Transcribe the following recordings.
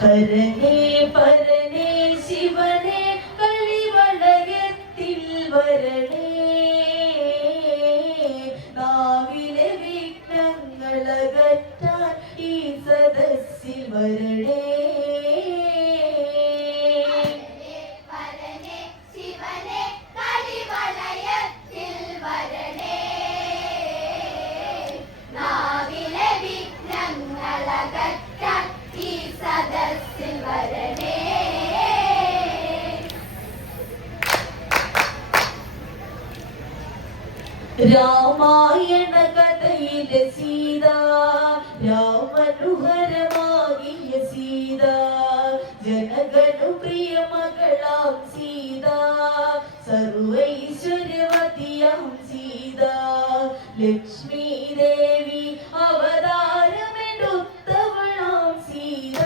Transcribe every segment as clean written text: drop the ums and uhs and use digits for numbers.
ഹരനേ പരനേ ശിവനേ കളിവളയത്തിൽ വരണേ, നാവിലെ വിഘ്നങ്ങളകറ്റാൻ ഈ സദസ്സിൽ വരണേ. രാമായണ കഥയിലെ സീത, രാമനുഹരമാകിയ സീത, ജനകനു പ്രിയ മകളാം സീത, സർവൈശ്വര്യവതിയാം സീത, ലക്ഷ്മീ ദേവി അവതാരമെടുത്തവളാം സീത,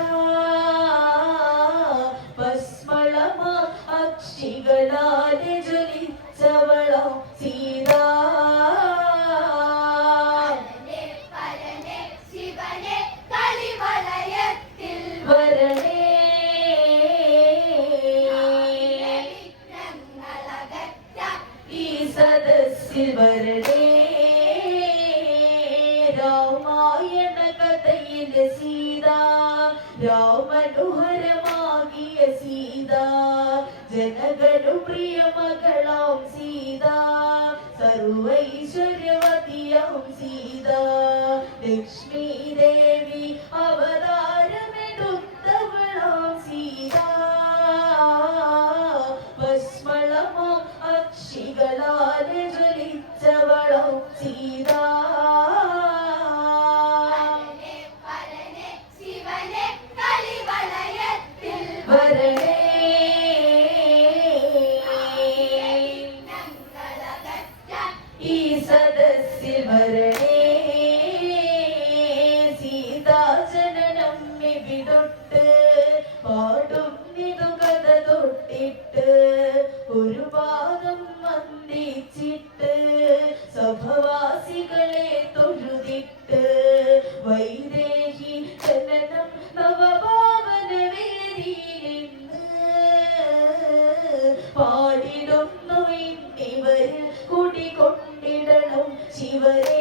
ഭസ്മളമാ അക്ഷികളാലെ ജ്വലിച്ചവളാം സീത. രാമായണ കഥയിലെ സീത, രാമനുഹരമാകിയ സീത, ജനകനു പ്രിയ മകളാം സീത, സർവൈശ്വര്യവതിയാം സീത, ലക്ഷ്മീ ദേവി അവതാരമെടുത്തവളാം സീത, ഭസ്മളമാം അക്ഷികളാലെ ജ്വലിച്ചവളാം സീത. ഈ സദസ്സിൽ വരണേ, സീതാജനനം ഇവിടൊട്ട് പാടുന്നിതു കഥ തൊട്ടിട്ട്, ഒരു പാദം വന്ദിച്ചിട്ട് സഭവാസികളെ തൊഴുതിട്ട്, വൈദേഹി ജനനം നവഭാവനവേദിയിലിന്ന് പാടിടുന്നു ഇന്നിവരിൽ കുടികൊണ്ടിടണം ശിവരേ.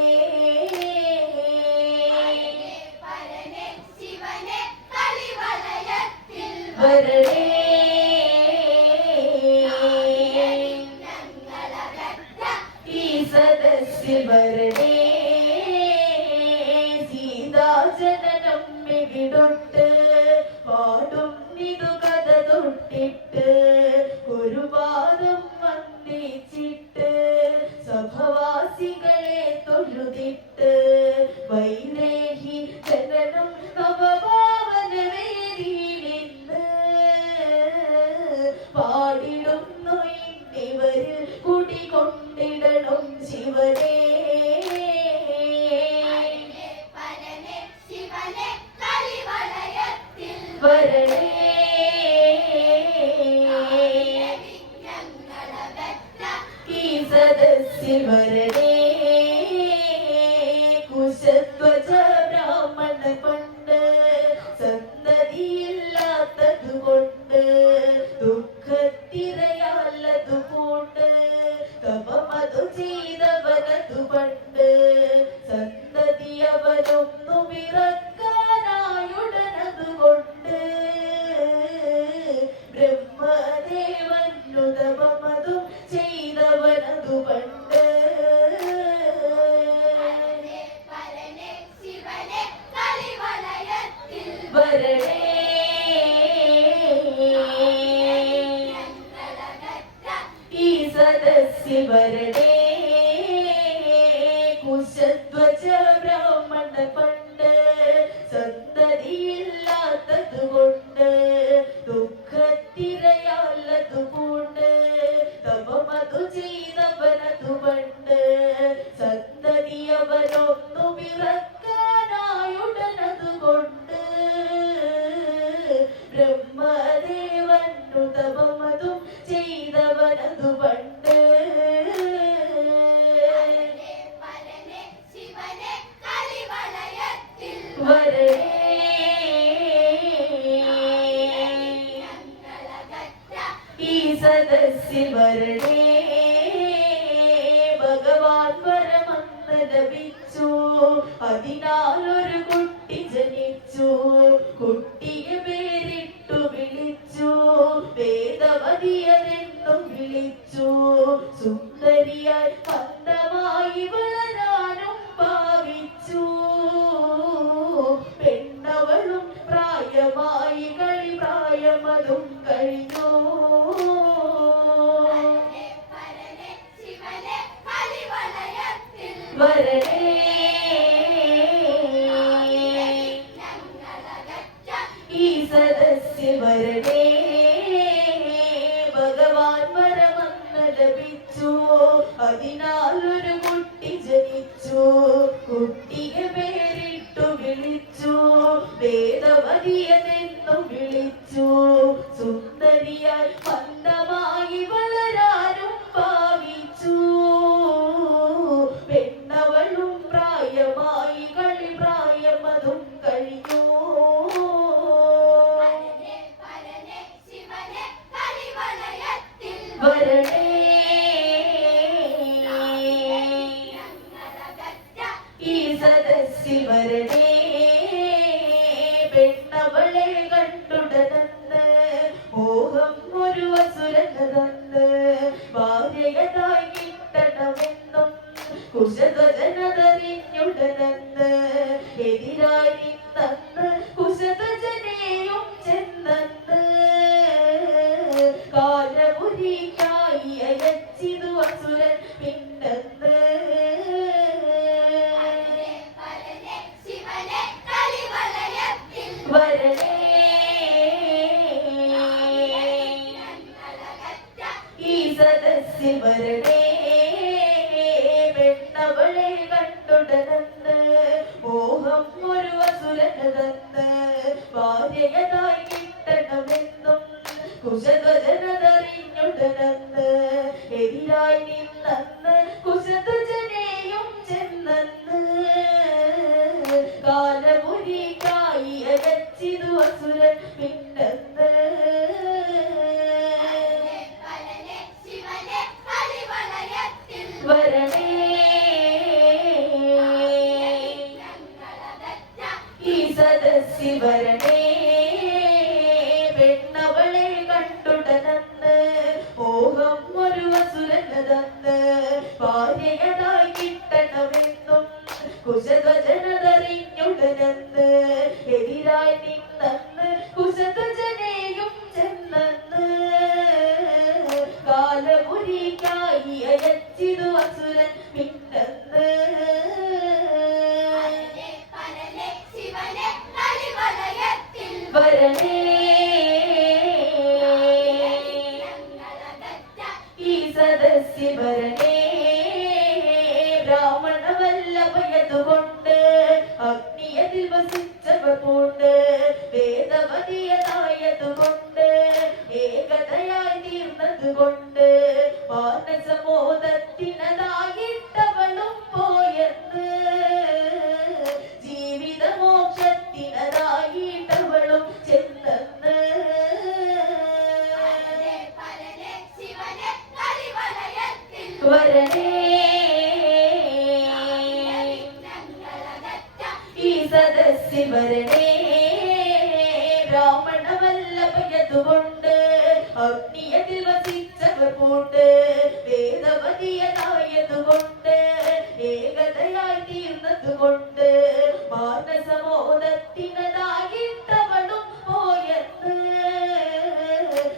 വരണേ ഈ സദസ്സിൽ വരണേ, സീതാജനനം ഇവിടൊട്ട് പാടുന്നിതു കഥ തൊട്ടിട്ട്, ഒരു പാദം വന്ദിച്ചിട്ട് സഭവാസികളെ തൊഴുതിട്ട്, വൈദേഹി ജനനം നവഭാവനവേദിയിലിന്ന് പാടിടുന്നു ഇന്നിവരിൽ കുടികൊണ്ടിടണം ശിവനേ. വരണേ ഈ സദസ്സിൽ വരണേ, കുശധ്വജ ബ്രാഹ്മണ പണ്ട് സന്തതിയില്ലാത്തതുകൊണ്ട്, ദുഃഖത്തിരയാലതു പൂണ്ട് തപമതു ചെയ്തവനതു പണ്ട്, സന്തതി അവനൊന്നും ഇറക്കാനായുടനതുകൊണ്ട്, ബ്രഹ്മദേവനു തപമതും ചെയ്തവനതു പണ്ട്. വരണേ ഈ സദസ്സിൽ വരണേ, കുശധ്വജ ബ്രാഹ്മണ പണ്ട് സന്തതിയില്ലാത്തതുകൊണ്ട്, ദുഃഖത്തിരയാലതു പൂണ്ട് തപമതു ചെയ്തവനതു പണ്ട്, സന്തതി അവനൊന്നും ഇറക്കാനായുടനതുകൊണ്ട്, ബ്രഹ്മദേവനു തപമതും ചെയ്തവനതു പണ്ട്. വരണേ സദസ്സിൽ വരണേ ഭഗവാൻ വരമന്ന് ലഭിച്ചു അതിനാലൊരു കുട്ടി ജനിച്ചു കുട്ടിയെ പേരിട്ടു വിളിച്ചു വേദവതിയതെന്നും വിളിച്ചു സുന്ദരിയായി മന്ദമായി വളരാനും ഭാവിച്ചു പെണ്ണവളും പ്രായമായി കളി പ്രായമതും കഴിഞ്ഞു വരണേ ഈ സദസ്സിൽ വരണേ ഭഗവാൻ വരമന്ന് ലഭിച്ചു അതിനാലൊരു കുട്ടി ജനിച്ചു കുട്ടിയെ പേരിട്ടു വിളിച്ചു വേദവതിയതെന്നും വിളിച്ചു സുന്ദരിയായി മന്ദമായി വളരാനും ഭാവിച്ചു പെണ്ണവളും പ്രായമായി കളി പ്രായമതും കഴിഞ്ഞു വരണേ ഈ സദസ്സിൽ വരണേ പെണ്ണവളെ കണ്ടുടനന്ന് മോഹം ഒരു അസുരനന്ന് ഭാര്യയതായി കിട്ടണമെന്നും കുശധ്വജനതറിഞ്ഞുടനന്ന് എതിരായി നിന്നന്ന് കുശധ്വജനെയും ചെന്നന്ന് കാലപുരിക്കായി അയച്ചിതു അസുരൻ പിന്നന്ന് വരണേ ഈ സദസ്സിൽ വരണേ പെണ്ണവളെ കണ്ടുടനന്ന് മോഹം ഒരു അസുരനന്ന് ഭാര്യയതായി കിട്ടണമെന്നും കുശധ്വജനതറിഞ്ഞുടനന്ന് എതിരായി നിന്നന്ന് കുശധ്വജനെയും ചെന്നന്ന് കാലപുരിക്കായി അയച്ചിതു അസുരൻ പിന്നന്ന് വരണേ ഈ സദസ്സിൽ വരണേ പെണ്ണവളെ കണ്ടുടനന്ന് മോഹം ഒരു അസുരനന്ന് ഭാര്യയതായി കിട്ടണമെന്നും കുശധ്വജനതറിഞ്ഞുടനന്ന് എതിരായി നിന്നന്ന് കുശധ്വജനെയും ചെന്നന്ന് കാലപുരിക്കായി അയച്ചിതു അസുരൻ പിന്നന്ന് വരണേ ഈ സദസ്സിൽ വരണേ ബ്രാഹ്മണ വല്ലഭയതുകൊണ്ട് അഗ്നിയതിൽ വസിച്ചവർ പൂണ്ട് വേദവതിയതായതുകൊണ്ട് ഏകതയായി തീർന്നതുകൊണ്ട് മാനസമോദത്തിനതായിട്ടവളും പോയെന്ന് ജീവിതമോക്ഷത്തിനതായിട്ടവളും ചെന്നെന്ന് വരണേ ഈ സദസ്സിൽ വരണേ ബ്രാഹ്മണ വല്ലഭയതുകൊണ്ട് അഗ്നിയതിൽ വസിച്ചവർ പൂണ്ട് വേദവതിയതായതുകൊണ്ട് ഏകതയായി തീർന്നതുകൊണ്ട് മാനസമോദത്തിനതായിട്ടവളും പോയെന്ന്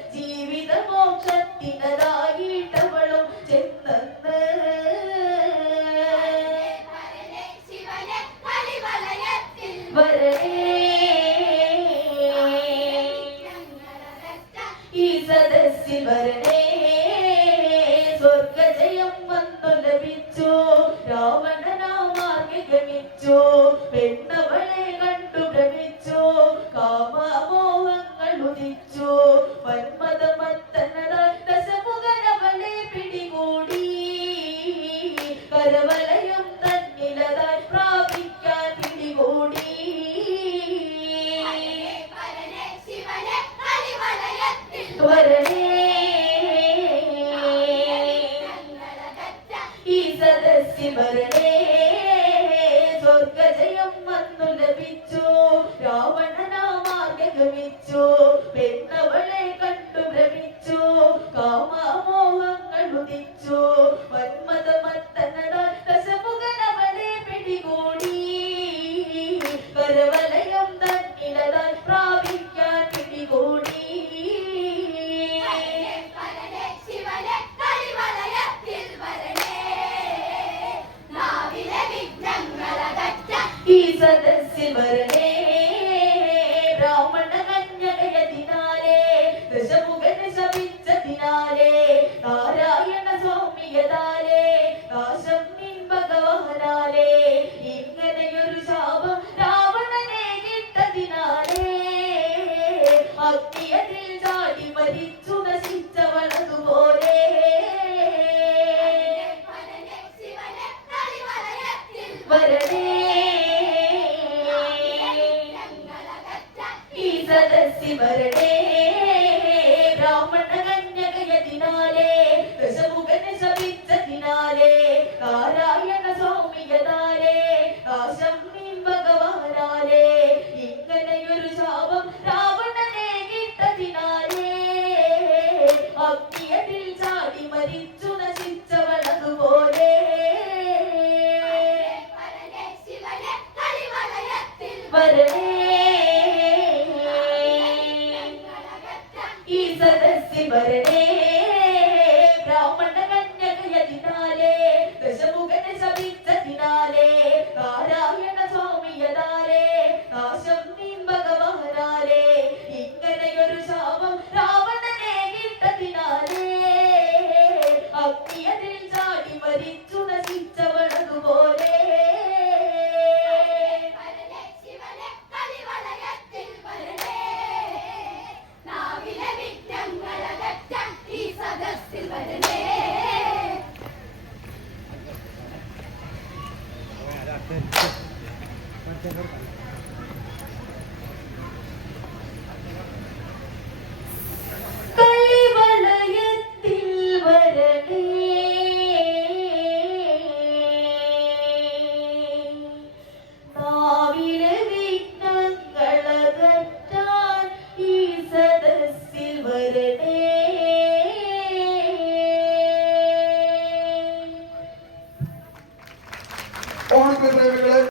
ജീവിതമോക്ഷത്തിനതായിട്ടവളും ചെന്നെന്ന് വരണേ ഈ സദസ്സിൽ വരണേ സ്വർഗജയം വന്നു ലഭിച്ചു രാവണനാമാർഗെ ഗമിച്ചു പെണ്ണവളെ കണ്ടു ഭ്രമിച്ചു കാമമോഹങ്ങൾ ഉദിച്ചു മന്മഥമത്തനതായി ദശമുഖനവളെ പിടികൂടി കരവലയം തന്നിലതായി പ്രാപിക്കാൻ പിടികൂടി വരണേ ഗമിച്ചു പെണ്ണവളെ കണ്ടു ഭ്രമിച്ചു കാമമോഹങ്ങൾ ഉദിച്ചു മന്മഥമത്തനതാൽ ദശമുഖനവളെ പിടികൂടി കരവലയം തന്നിലതാൽ പ്രാപിക്കാൻ പിടികൂടി ഈ സദസ്സിൽ വരണേ ബ്രാഹ്മണ കന്യകയതിനാലേ ദശമുഖന് ശപിച്ചതിനാലേ നാരായണ സ്വാമിയതാലേ നാശം നിൻ ഭഗവാനാലേ ഇങ്ങനെയൊരു ശാപം രാവണനെ കിട്ടതിനാലേ അഗ്നിയതിൽ ചാടി മരിച്ചു നശിച്ചവളതുപോലെ വരണേ വരണേ ബ്രാഹ്മണ കന്യകയതിനാലേ ദശമുഖന് ശപിച്ചതിനാലേ നാരായണ സ്വാമിയതാലേ നാശം നിൻ ഭഗവാനാലേ ഇങ്ങനെയൊരു ശാപം രാവണനെ കിട്ടതിനാലേ അഗ്നിയതിൽ ചാടി മരിച്ചു നശിച്ചവളതുപോലെ വരണേ ഈ സദസ്സിൽ വരണേ